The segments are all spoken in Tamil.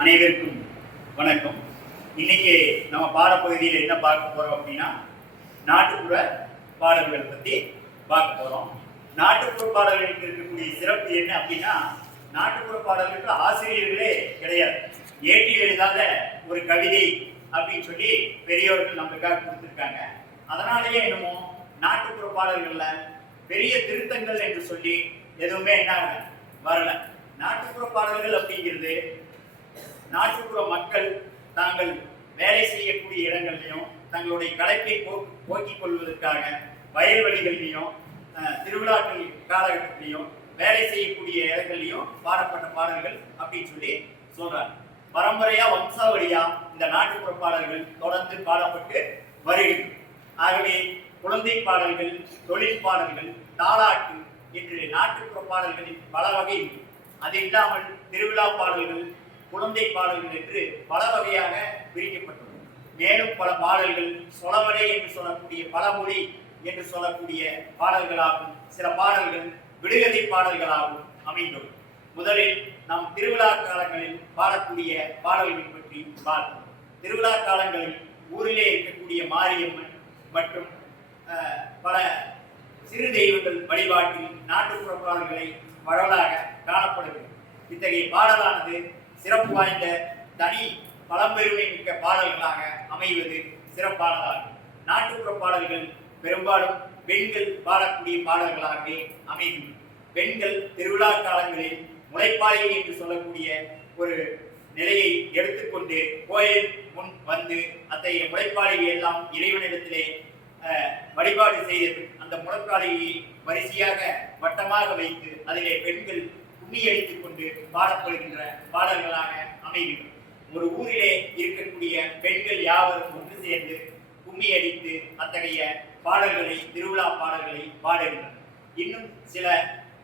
அனைவருக்கும் வணக்கம். இன்னைக்கு நம்ம பாடப்பகுதியில் என்ன பார்க்க போறோம் அப்படின்னா நாட்டுப்புற பாடல்கள் பத்தி பார்க்க போறோம். நாட்டுப்புற பாடல்களுக்கு இருக்கக்கூடிய சிறப்பு என்ன அப்படின்னா நாட்டுப்புற பாடல்களுக்கு ஆசிரியர்களே கிடையாது. ஏற்றி எழுதாத ஒரு கவிதை அப்படின்னு சொல்லி பெரியவர்கள் நம்மளுக்காக கொடுத்துருக்காங்க. அதனாலேயே என்னமோ நாட்டுப்புற பாடல்கள்ல பெரிய திருத்தங்கள் என்று சொல்லி எதுவுமே என்ன வரல. நாட்டுப்புற பாடல்கள் அப்படிங்கிறது நாட்டுப்புற மக்கள் தாங்கள் வேலை செய்யக்கூடிய இடங்கள்லையும் தங்களுடைய களைப்பை போ போக்கிக் கொள்வதற்காக வயல்வெளிகள்லையும் திருவிழாக்கள் காலகட்டத்திலையும் வேலை செய்யக்கூடிய இடங்கள்லையும் பாடப்பட்ட பாடல்கள் அப்படின்னு சொல்லி சொல்றாங்க பரம்பரையா வம்சாவளியா இந்த நாட்டுப்புற பாடல்கள் தொடர்ந்து பாடப்பட்டு வருகிறது ஆகவே குழந்தை பாடல்கள் தொழில் பாடல்கள் தாலாட்டு என்று நாட்டுப்புற பாடல்களில் பல வகை உண்டு. அது இல்லாமல் திருவிழா பாடல்கள் குழந்தை பாடல்கள் என்று பல வகையாக பிரிக்கப்பட்டுள்ளது. மேலும் பல பாடல்கள் சொலவடை என்று சொல்லக்கூடிய பழமொழி என்று சொல்லக்கூடிய பாடல்களாகும் சில பாடல்கள் விடுகதை பாடல்களாகவும் அமைந்துள்ளது. முதலில் நாம் திருவிழா காலங்களில் பாடக்கூடிய பாடல்கள் பற்றி பார்ப்போம். திருவிழா காலங்களில் ஊரிலே இருக்கக்கூடிய மாரியம்மன் மற்றும் பல சிறு தெய்வங்கள் வழிபாட்டில் நாட்டுப்புற பாடல்களை பரவலாக காணப்படுகிறது. இத்தகைய பாடலானது சிறப்பு வாய்ந்த தனி பழம்பெருமை மிக்க பாடல்களாக அமைவது சிறப்பானதாகும். நாட்டுப்புற பாடல்கள் பெரும்பாலும் பெண்கள் பாடக்கூடிய பாடல்களாகவே அமைகின்றன. பெண்கள் திருவிழா காலங்களில் முளைப்பாளி என்று சொல்லக்கூடிய ஒரு நிலையை எடுத்துக்கொண்டு கோயில் முன் வந்து அத்தகைய முளைப்பாளியை எல்லாம் இறைவனிடத்திலே வழிபாடு செய்து அந்த முளைப்பாளியை வரிசையாக வட்டமாக வைத்து அதிலே பெண்கள் கும்மியடித்துக் கொண்டு பாடப்படுகின்ற பாடல்களாக அமைகின்றன. ஒரு ஊரிலே இருக்கக்கூடிய பெண்கள் யாவரும் ஒன்று சேர்ந்து கும்மி அடித்து அத்தகைய பாடல்களை திருவிழா பாடல்களை பாடுகின்றனர். இன்னும் சில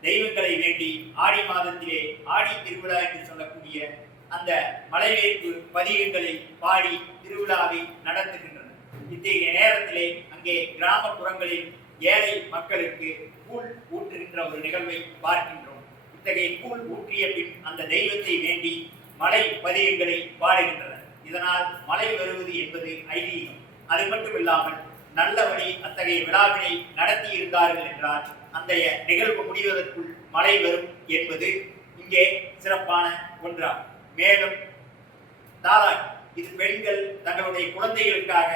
தெய்வங்களை வேண்டி ஆடி மாதத்திலே ஆடி திருவிழா என்று சொல்லக்கூடிய அந்த மலைவேற்பு பதிகங்களை பாடி திருவிழாவை நடத்துகின்றனர். இத்தகைய நேரத்திலே அங்கே கிராமப்புறங்களில் ஏழை மக்களுக்கு கூழ் ஊற்றுகின்ற ஒரு நிகழ்வை பார்க்கின்றோம். இத்தகைய கூழ் ஊற்றிய பின் அந்த தெய்வத்தை வேண்டி மலை பதியங்களை பாடுகின்றனர். இதனால் மழை வருவது என்பது ஐதீகம். அது மட்டும் இல்லாமல் நல்லபடி அத்தகைய விழாவினை நடத்தி இருந்தார்கள் என்றால் அந்த நிகழ்வு முடிவதற்குள் மழை வரும் என்பது இங்கே சிறப்பான ஒன்றாகும். மேலும் தாராய் இது பெண்கள் தங்களுடைய குழந்தைகளுக்காக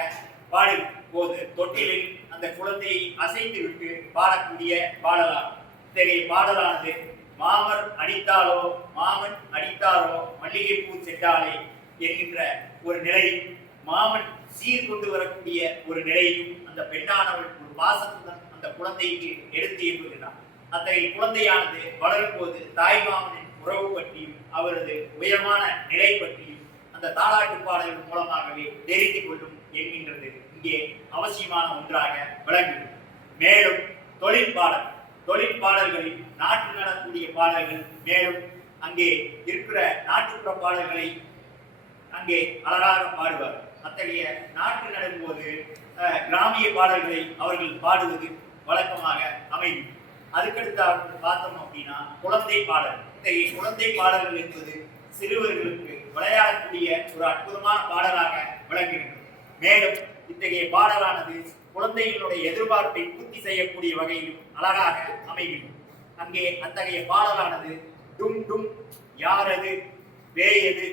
பாடும் போது தொட்டிலில் அந்த குழந்தையை அசைத்து விட்டு பாடக்கூடிய பாடலாகும். இத்தகைய பாடலானது மாமர் அடித்தாலோ மாமன் அடித்தாலோ மல்லிகைப்பூ செட்டாலே என்கின்ற ஒரு நிலையும் மாமன் சீர் கொண்டு வரக்கூடிய ஒரு நிலையும் அந்த பெண்ணானவள் ஒரு பாசத்துடன் அந்த குழந்தைக்கு எடுத்து எம்புகிறார் அத்தகைய குழந்தையானது வளரும் போது தாய் மாமனின் உறவு பற்றியும் அவரது உயர்வான நிலை பற்றியும் அந்த தாலாட்டு பாடல்கள் மூலமாகவே தெரிந்து கொள்ளும் என்கின்றது. இங்கே அவசியமான ஒன்றாக விளங்குகிறது. மேலும் தொழில் பாடல். தொழில் பாடல்களில் நாட்டு நடக்கூடிய பாடல்கள் மேலும் அங்கே இருக்கிற நாட்டுப்புற பாடல்களை அங்கே அழகாக பாடுவார். அத்தகைய நாட்டு நடும்போது கிராமிய பாடல்களை அவர்கள் பாடுவது வழக்கமாக அமையும். அதுக்கடுத்து பார்த்தோம் அப்படின்னா குழந்தை பாடல். இத்தகைய குழந்தை பாடல்கள் என்பது சிறுவர்களுக்கு விளையாடக்கூடிய ஒரு அற்புதமான பாடலாக விளங்குகின்றது மேலும் இத்தகைய பாடலானது குழந்தைகளுடைய எதிர்பார்ப்பை பூர்த்தி செய்யக்கூடிய வகையிலும் அழகாக அமைகிறது அங்கே அத்தகைய பாடலானது டும் டும் யாரது வேயது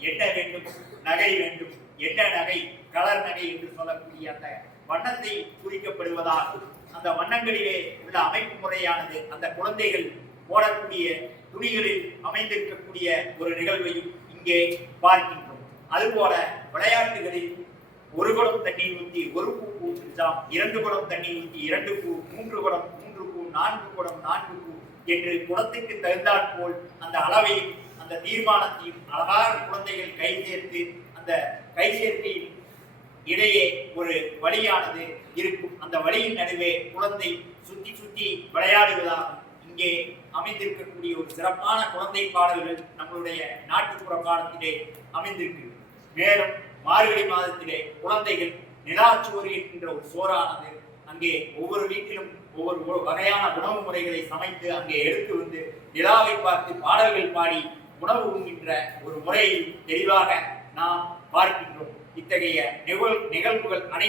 என்ன வேண்டும் நகை வேண்டும் என்ன நகை கலர் நகை என்று சொல்லக்கூடிய அந்த வண்ணத்தை குறிக்கப்படுவதாக அந்த வண்ணங்களிலே உள்ள அமைப்பு முறையானது அந்த குழந்தைகள் போடக்கூடிய துணிகளில் அமைந்திருக்கக்கூடிய ஒரு நிகழ்வையும் இங்கே பார்க்கின்றோம். அதுபோல விளையாட்டுகளில் ஒரு குடம் தண்ணீர் ஊற்றி ஒரு பூ பூச்சாம் இரண்டு குடம் தண்ணீர் ஊற்றி இரண்டு பூ மூன்று குடம் மூன்று பூ நான்கு குடம் நான்கு பூ என்று குடத்துக்கு தகுந்தாற் போல் அந்த அளவையும் அந்த தீர்மானத்தையும் அழகாக குழந்தைகள் கை சேர்த்து அந்த கை சேர்க்கையின் இடையே ஒரு வழியானது இருக்கும். அந்த வழியின் நடுவே குழந்தை சுத்தி சுத்தி விளையாடுவதாகும் இங்கே அமைந்திருக்கக்கூடிய ஒரு சிறப்பான குழந்தை பாடல்கள் நம்மளுடைய நாட்டுப்புற பாடத்திலே அமைந்திருக்கு. மேலும் மார்கழி மாதத்திலே குழந்தைகள் நிலாச்சோறு என்கின்ற ஒரு சோறானது அங்கே ஒவ்வொரு வீட்டிலும் ஒவ்வொரு வகையான உணவு முறைகளை சமைத்து அங்கே எடுத்து வந்து நிலாவை பார்த்து பாடல்கள் பாடி உணவு உண்கின்ற ஒரு முறையை தெளிவாக நாம் பார்க்கின்றோம். இத்தகைய நிகழ் நிகழ்வுகள் அனைத்து